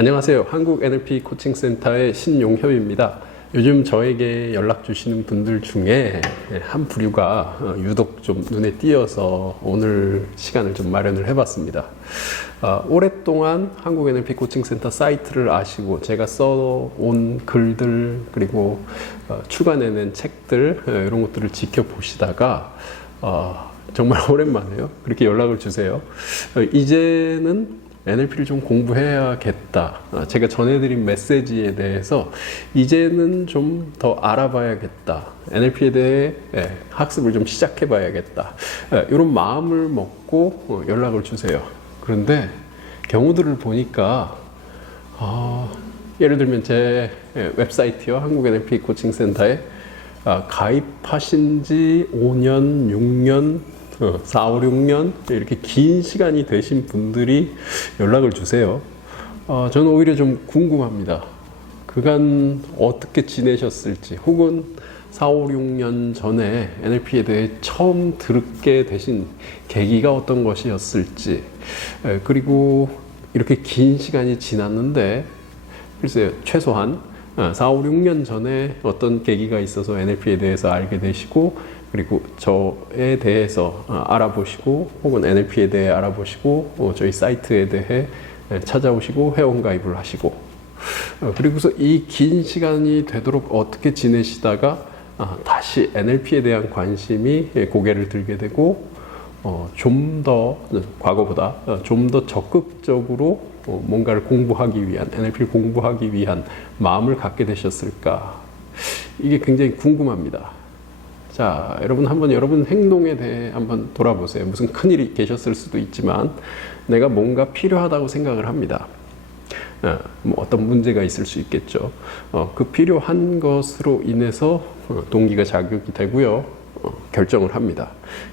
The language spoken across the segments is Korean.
안녕하세요. 한국 NLP 코칭센터의 신용협입니다. 요즘 저에게 연락 주시는 분들 중에 한 부류가 유독 좀 눈에 띄어서 오늘 시간을 좀 마련을 해봤습니다. 오랫동안 한국 NLP 코칭센터 사이트를 아시고 제가 써온 글들 그리고 추가내는 책들 이런 것들을 지켜보시다가 정말 오랜만에요. 그렇게 연락을 주세요. 이제는 NLP를 좀 공부해야겠다. 제가 전해드린 메시지에 대해서 이제는 좀 더 알아봐야겠다. NLP에 대해 학습을 좀 시작해봐야겠다. 이런 마음을 먹고 연락을 주세요. 그런데 경우들을 보니까 예를 들면 제 웹사이트요. 한국 NLP 코칭센터에 가입하신 지 5년, 6년 4, 5, 6년 이렇게 긴 시간이 되신 분들이 연락을 주세요. 저는 오히려 좀 궁금합니다. 그간 어떻게 지내셨을지 혹은 4, 5, 6년 전에 NLP에 대해 처음 듣게 되신 계기가 어떤 것이었을지 그리고 이렇게 긴 시간이 지났는데 글쎄요, 최소한 4, 5, 6년 전에 어떤 계기가 있어서 NLP에 대해서 알게 되시고 그리고 저에 대해서 알아보시고 혹은 NLP에 대해 알아보시고 저희 사이트에 대해 찾아오시고 회원가입을 하시고 그리고서 이 긴 시간이 되도록 어떻게 지내시다가 다시 NLP에 대한 관심이 고개를 들게 되고 좀 더 과거보다 좀 더 적극적으로 뭔가를 공부하기 위한 NLP를 공부하기 위한 마음을 갖게 되셨을까? 이게 굉장히 궁금합니다. 자, 여러분 한번 여러분 행동에 대해 한번 돌아보세요. 무슨 큰일이 계셨을 수도 있지만 내가 뭔가 필요하다고 생각을 합니다. 뭐 어떤 문제가 있을 수 있겠죠. 그 필요한 것으로 인해서 동기가 자극이 되고요. 결정을 합니다.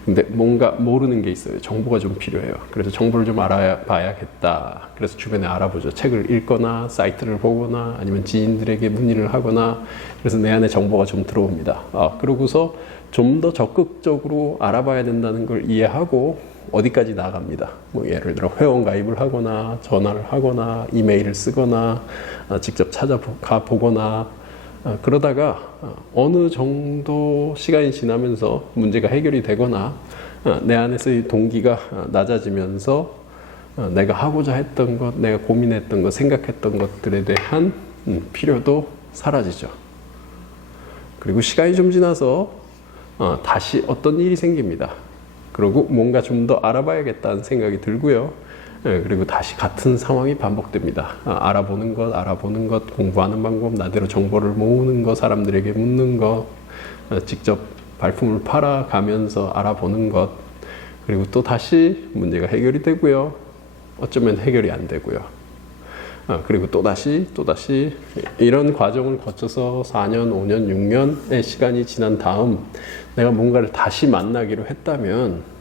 근데 뭔가 모르는 게 있어요. 정보가 좀 필요해요. 그래서 정보를 좀 알아봐야겠다. 그래서 주변에 알아보죠. 책을 읽거나 사이트를 보거나 아니면 지인들에게 문의를 하거나 그래서 내 안에 정보가 좀 들어옵니다. 그러고서 좀 더 적극적으로 알아봐야 된다는 걸 이해하고 어디까지 나갑니다. 뭐 예를 들어 회원 가입을 하거나 전화를 하거나 이메일을 쓰거나 직접 찾아가 보거나 그러다가 어느 정도 시간이 지나면서 문제가 해결이 되거나 내 안에서의 동기가 낮아지면서 내가 하고자 했던 것, 내가 고민했던 것, 생각했던 것들에 대한 필요도 사라지죠. 그리고 시간이 좀 지나서 다시 어떤 일이 생깁니다. 그리고 뭔가 좀 더 알아봐야겠다는 생각이 들고요. 그리고 다시 같은 상황이 반복됩니다. 알아보는 것, 공부하는 방법, 나대로 정보를 모으는 것, 사람들에게 묻는 것, 직접 발품을 팔아가면서 알아보는 것, 그리고 또 다시 문제가 해결이 되고요. 어쩌면 해결이 안 되고요. 그리고 또 다시 이런 과정을 거쳐서 4년, 5년, 6년의 시간이 지난 다음 내가 뭔가를 다시 만나기로 했다면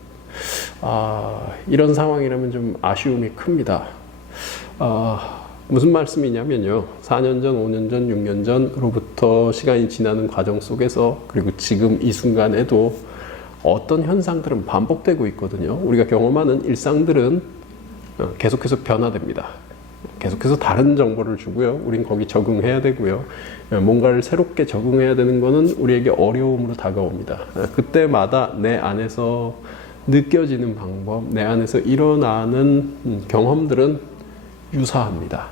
이런 상황이라면 좀 아쉬움이 큽니다. 무슨 말씀이냐면요. 4년 전, 5년 전, 6년 전으로부터 시간이 지나는 과정 속에서 그리고 지금 이 순간에도 어떤 현상들은 반복되고 있거든요. 우리가 경험하는 일상들은 계속해서 변화됩니다. 계속해서 다른 정보를 주고요. 우린 거기 적응해야 되고요. 뭔가를 새롭게 적응해야 되는 거는 우리에게 어려움으로 다가옵니다. 그때마다 내 안에서 느껴지는 방법, 내 안에서 일어나는 경험들은 유사합니다.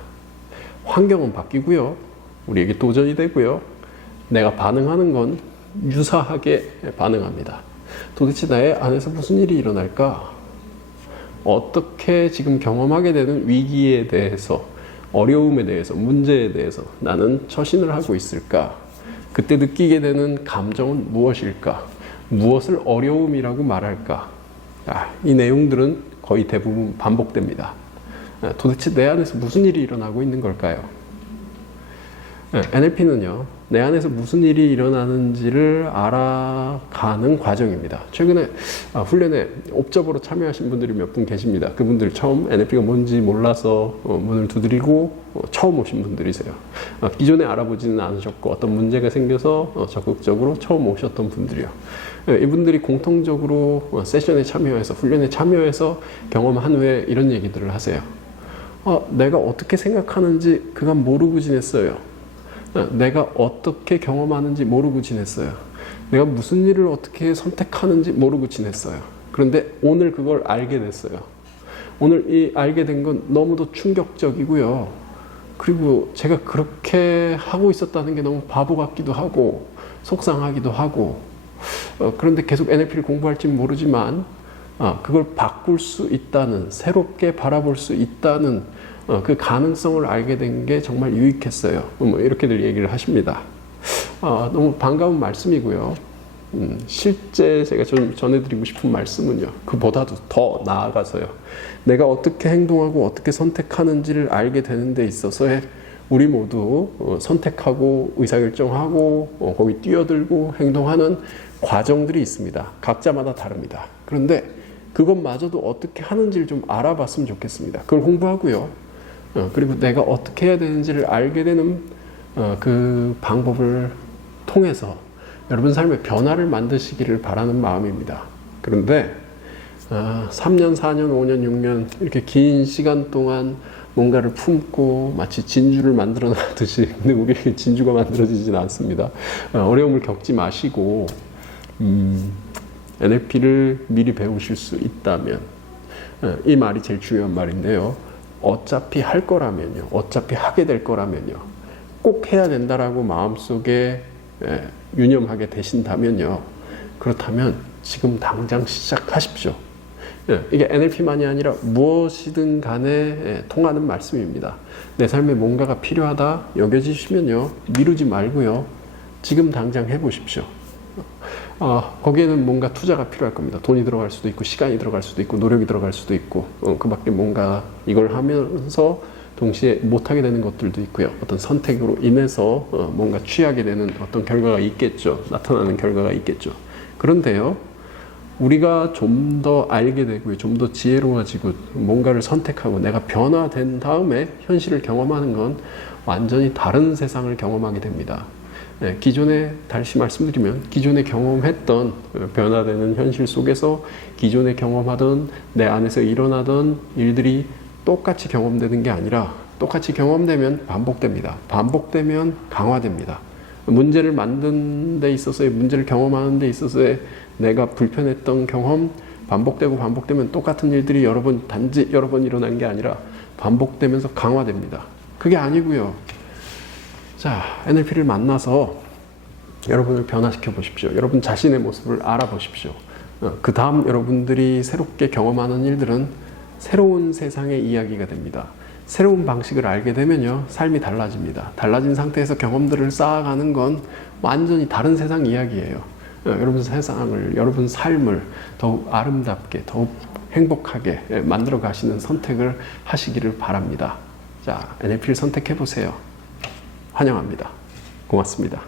환경은 바뀌고요. 우리에게 도전이 되고요. 내가 반응하는 건 유사하게 반응합니다. 도대체 나의 안에서 무슨 일이 일어날까? 어떻게 지금 경험하게 되는 위기에 대해서, 어려움에 대해서, 문제에 대해서 나는 처신을 하고 있을까? 그때 느끼게 되는 감정은 무엇일까? 무엇을 어려움이라고 말할까? 이 내용들은 거의 대부분 반복됩니다. 도대체 내 안에서 무슨 일이 일어나고 있는 걸까요? NLP는요, 내 안에서 무슨 일이 일어나는지를 알아가는 과정입니다. 최근에 훈련에 옵저버로 참여하신 분들이 몇 분 계십니다. 그분들 처음 NLP가 뭔지 몰라서 문을 두드리고 처음 오신 분들이세요. 기존에 알아보지는 않으셨고 어떤 문제가 생겨서 적극적으로 처음 오셨던 분들이요. 이분들이 공통적으로 세션에 참여해서 훈련에 참여해서 경험한 후에 이런 얘기들을 하세요. 내가 어떻게 생각하는지 그간 모르고 지냈어요. 내가 어떻게 경험하는지 모르고 지냈어요. 내가 무슨 일을 어떻게 선택하는지 모르고 지냈어요. 그런데 오늘 그걸 알게 됐어요. 오늘 이 알게 된 건 너무도 충격적이고요. 그리고 제가 그렇게 하고 있었다는 게 너무 바보 같기도 하고 속상하기도 하고 그런데 계속 NLP를 공부할지는 모르지만 그걸 바꿀 수 있다는, 새롭게 바라볼 수 있다는 그 가능성을 알게 된 게 정말 유익했어요. 뭐 이렇게들 얘기를 하십니다. 너무 반가운 말씀이고요. 실제 제가 좀 전해드리고 싶은 말씀은요, 그보다도 더 나아가서요, 내가 어떻게 행동하고 어떻게 선택하는지를 알게 되는 데 있어서의 우리 모두 선택하고 의사결정하고 거기 뛰어들고 행동하는 과정들이 있습니다. 각자마다 다릅니다. 그런데 그것마저도 어떻게 하는지를 좀 알아봤으면 좋겠습니다. 그걸 공부하고요. 그리고 내가 어떻게 해야 되는지를 알게 되는 그 방법을 통해서 여러분 삶의 변화를 만드시기를 바라는 마음입니다. 그런데 3년, 4년, 5년, 6년 이렇게 긴 시간 동안 뭔가를 품고 마치 진주를 만들어 놨듯이, 근데 우리 진주가 만들어지진 않습니다. 어려움을 겪지 마시고 NLP를 미리 배우실 수 있다면, 이 말이 제일 중요한 말인데요, 어차피 할 거라면요, 어차피 하게 될 거라면요, 꼭 해야 된다라고 마음속에 유념하게 되신다면요, 그렇다면 지금 당장 시작하십시오. 이게 NLP만이 아니라 무엇이든 간에 통하는 말씀입니다. 내 삶에 뭔가가 필요하다 여겨지시면요, 미루지 말고요, 지금 당장 해보십시오. 거기에는 뭔가 투자가 필요할 겁니다. 돈이 들어갈 수도 있고, 시간이 들어갈 수도 있고, 노력이 들어갈 수도 있고, 그 밖에 뭔가 이걸 하면서 동시에 못하게 되는 것들도 있고요. 어떤 선택으로 인해서 뭔가 취하게 되는 어떤 결과가 있겠죠. 나타나는 결과가 있겠죠. 그런데요, 우리가 좀 더 알게 되고요, 좀 더 지혜로워지고 뭔가를 선택하고 내가 변화된 다음에 현실을 경험하는 건 완전히 다른 세상을 경험하게 됩니다. 기존에, 다시 말씀드리면 기존에 경험했던 변화되는 현실 속에서 기존에 경험하던 내 안에서 일어나던 일들이 똑같이 경험되는 게 아니라, 똑같이 경험되면 반복됩니다. 반복되면 강화됩니다. 문제를 만든 데 있어서의, 문제를 경험하는 데 있어서의 내가 불편했던 경험, 반복되고 반복되면 똑같은 일들이 단지 여러 번 일어난 게 아니라 반복되면서 강화됩니다. 그게 아니고요. 자, NLP를 만나서 여러분을 변화시켜 보십시오. 여러분 자신의 모습을 알아보십시오. 그 다음 여러분들이 새롭게 경험하는 일들은 새로운 세상의 이야기가 됩니다. 새로운 방식을 알게 되면요, 삶이 달라집니다. 달라진 상태에서 경험들을 쌓아가는 건 완전히 다른 세상 이야기예요. 여러분 세상을, 여러분 삶을 더욱 아름답게, 더욱 행복하게 만들어 가시는 선택을 하시기를 바랍니다. 자, NLP를 선택해 보세요. 환영합니다. 고맙습니다.